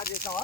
అది చేస్తావా?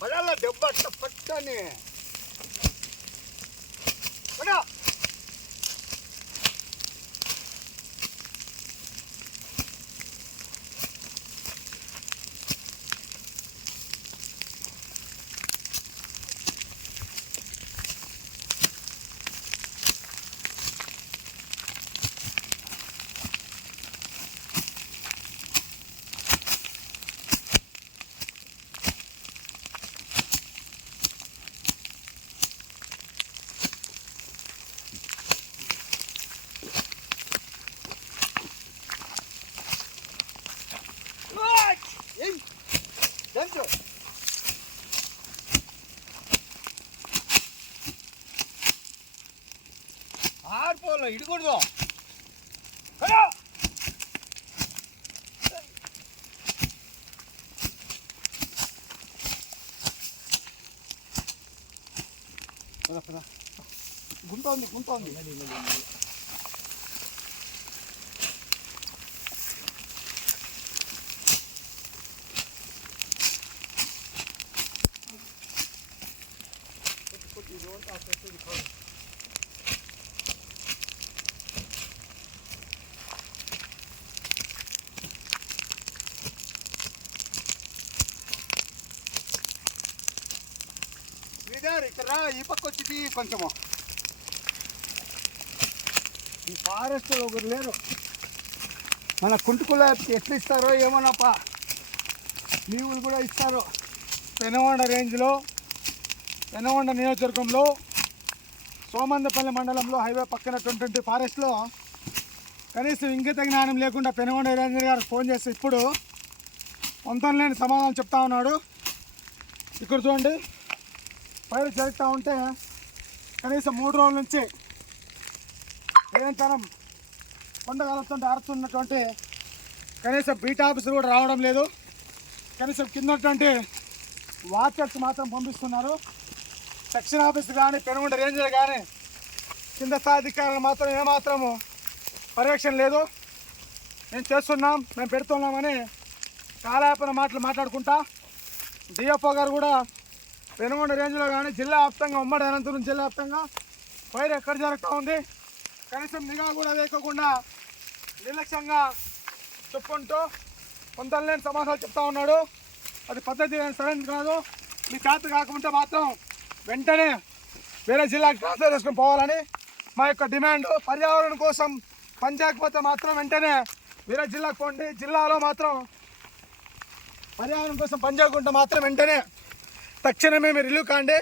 పడాల దెబ్బ పట్టని పడా. ఆర్పోలో ఇడికూడదు. గుంట ఉంది, గుంట ఉంది. ఇక్కడ ఈ పక్క వచ్చి కొంచెము ఈ ఫారెస్ట్ ఒకరు లేరు. మన కుంటుకుల ఎట్లా ఇస్తారో ఏమోనప్ప, లీవులు కూడా ఇస్తారు. పెనుగొండ రేంజ్లో, పెనుగొండ నియోజకవర్గంలో, సోమందపల్లి మండలంలో హైవే పక్కనటువంటి ఫారెస్ట్లో కనీసం ఇంగిత జ్ఞానం లేకుండా పెనుగొండ రేంజర్ గారు ఫోన్ చేసి ఇప్పుడు పొంతం లేని సమాధానం చెప్తా ఉన్నాడు. ఇక్కడ చూడండి, పైరు జరుగుతూ ఉంటే కనీసం 3 రోజుల నుంచి నిరంతరం కొండగాలతో ఆరుతున్నటువంటి కనీసం బీట్ ఆఫీసర్ కూడా రావడం లేదు. కనీసం కిందటువంటి వాచర్స్ మాత్రం పంపిస్తున్నారు. సెక్షన్ ఆఫీసర్ కానీ, పెనుగొండ రేంజర్ కానీ, కింద స్థాయి అధికారులు మాత్రం ఏమాత్రము పర్యవేక్షణ లేదు. మేము చేస్తున్నాం, మేము పెడుతున్నామని కాలయాపన మాటలు మాట్లాడుకుంటా డిఎఫ్ఓ గారు కూడా పెనుగొండ రేంజ్లో కానీ జిల్లా వ్యాప్తంగా, ఉమ్మడి అనంతపురం జిల్లా వ్యాప్తంగా ఫైర్ ఎక్కడ జరుగుతూ ఉంది, కనీసం నిఘా కూడా వేయకుండా నిర్లక్ష్యంగా చెప్పుకుంటూ కొంతలేని సమాధానాలు చెప్తా ఉన్నాడు. అది పద్ధతి సరైనది కాదు. మీ చేత కాకుండా మాత్రం వెంటనే వేరే జిల్లాకి ట్రాన్స్ఫర్ చేసుకుని పోవాలని మా యొక్క డిమాండ్. పర్యావరణం కోసం పనిచేయకపోతే మాత్రం వెంటనే వేరే జిల్లాకు పోండి. జిల్లాలో మాత్రం పర్యావరణం కోసం పనిచేయకుండా మాత్రం వెంటనే తక్షణమే మీరు రిలీవ్ కాండి.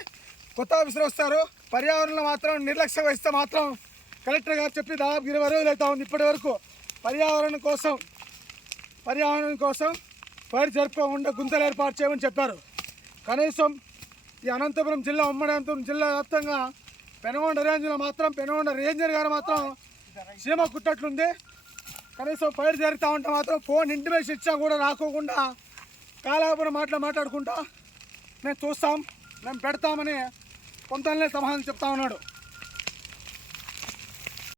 కొత్త ఆఫీసర్ వస్తారు. పర్యావరణంలో మాత్రం నిర్లక్ష్యం వహిస్తే మాత్రం కలెక్టర్ గారు చెప్పి దాదాపు 20 రోజులు అవుతా ఉంది. ఇప్పటి వరకు పర్యావరణం కోసం ఫైర్ జరుపుకోకుండా గుంతలు ఏర్పాటు చేయమని చెప్పారు. కనీసం ఈ అనంతపురం జిల్లా, ఉమ్మడి అనంతపురం జిల్లా వ్యాప్తంగా పెనుగొండ రేంజ్లో మాత్రం పెనుగొండ రేంజర్ గారు మాత్రం సీమ కుట్టట్లుంది. కనీసం ఫైర్ జరుగుతూ ఉంటే మాత్రం ఫోన్ ఇంటిమేషన్ ఇచ్చా కూడా రాకోకుండా కాలాపురం మాట్లాడుకుంటా మేము చూస్తాం, మేము పెడతామని కొంతనే సమాధానం చెప్తా ఉన్నాడు.